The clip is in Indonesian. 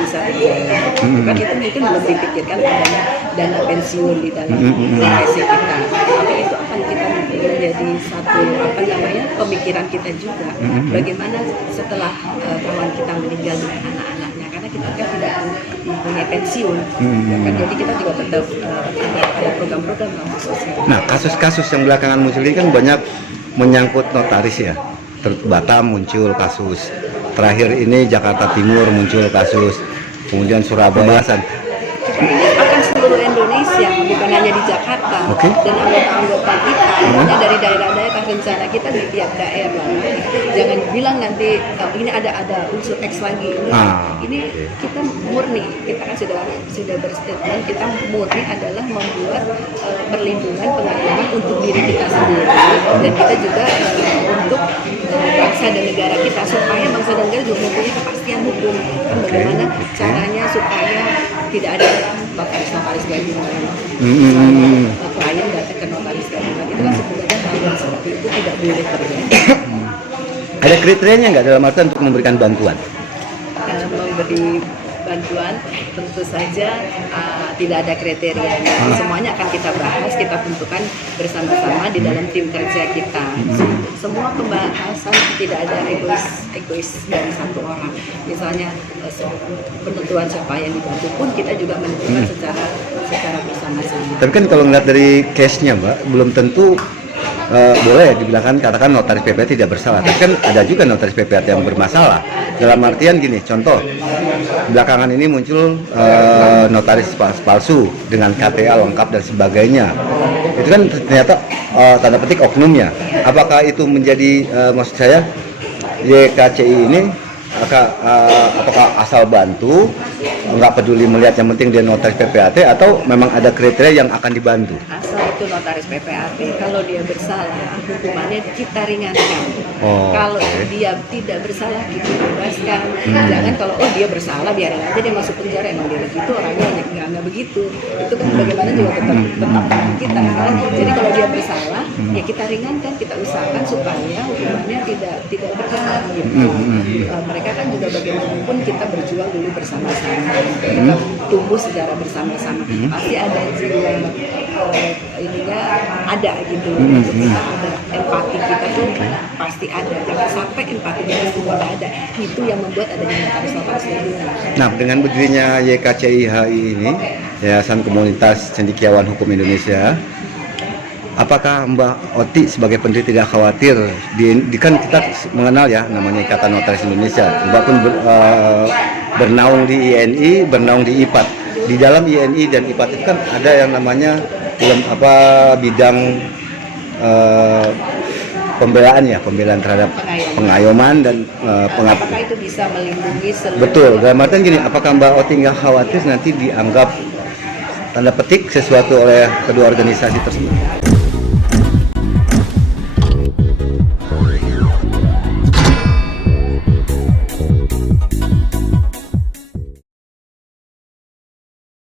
bisa berjalan. Kan itu mungkin belum dipikirkan adanya dana pensiun di dalam profesi kita. Tapi itu akan kita menjadi satu pemikiran kita juga. Bagaimana setelah kawan kita meninggal dengan anak-anaknya, karena kita kan tidak mempunyai pensiun. Kan, jadi kita juga tetap ada program-program sosial. Nah, kasus-kasus yang belakangan muncul ini kan banyak menyangkut notaris ya. Batam muncul kasus, terakhir ini Jakarta Timur muncul kasus, kemudian Surabaya. Akan seluruh Indonesia, bukan hanya di Jakarta. Dan anggota-anggota kita, hanya dari daerah-daerah rencana kita di tiap daerah. Jangan bilang nanti ini ada unsur X lagi. Ini kita murni, kita kan sudah berstatement, kita murni adalah membuat perlindungan pengayoman untuk diri kita sendiri, dan kita juga untuk bangsa dan negara kita, supaya bangsa dan negara juga mempunyai kepastian hukum. Kan bagaimana caranya supaya tidak ada notaris gabungan, klien datang ke notaris gabungan, itu kan sebenarnya hal seperti itu tidak boleh terjadi. Ada kriterianya nggak dalam artian untuk memberikan bantuan? Memberi bantuan tentu saja tidak ada kriterianya. Semuanya akan kita bahas, kita tentukan bersama-sama di dalam tim kerja kita. Semua pembahasan tidak ada egois dari satu orang. Misalnya penentuan siapa yang dibantu pun kita juga menentukan secara bersama-sama. Tapi kan kalau ngeliat dari case-nya, Mbak, belum tentu boleh dibilangkan katakan notaris PPAT tidak bersalah. Tapi kan ada juga notaris PPAT yang bermasalah. Dalam artian gini, contoh belakangan ini muncul notaris palsu dengan KTA lengkap dan sebagainya. Itu kan ternyata tanda petik oknumnya. Apakah itu menjadi maksud saya YKCI ini apakah asal bantu, nggak peduli melihat, yang penting dia notaris PPAT, atau memang ada kriteria yang akan dibantu? Asal itu notaris PPAT, kalau dia bersalah hukumannya kita ringankan. Kalau dia tidak bersalah kita bebaskan. Jangan kalau dia bersalah biarin aja dia masuk penjara, emang dia begitu orangnya, nggak begitu. Itu kan bagaimana juga tetap kita kan. Jadi kalau dia bersalah ya kita ringankan, kita usahakan supaya hukumannya tidak berat gitu. Mereka kan juga bagaimanapun kita berjuang dulu bersama-sama, kita tumbuh secara bersama-sama. Pasti ada jiwa ininya ada gitu, kita ada empati, kita tuh pasti ada. Jangan sampai empati kita semua ada, itu yang membuat adanya notaris-notaris gabungan. Nah, dengan berdirinya YKCIHI ini, Yayasan Komunitas Cendekiawan Hukum Indonesia, apakah Mbak Oti sebagai pendiri tidak khawatir kan kita mengenal ya namanya Ikatan Notaris Indonesia, Mbak pun bernaung di INI, bernaung di IPAT. Di dalam INI dan IPAT itu kan ada yang namanya bidang pembelaan terhadap pengayoman dan apakah itu bisa melindungi seluruh? Betul, dalam artian gini, apakah Mbak Oti nggak khawatir nanti dianggap tanda petik sesuatu oleh kedua organisasi tersebut?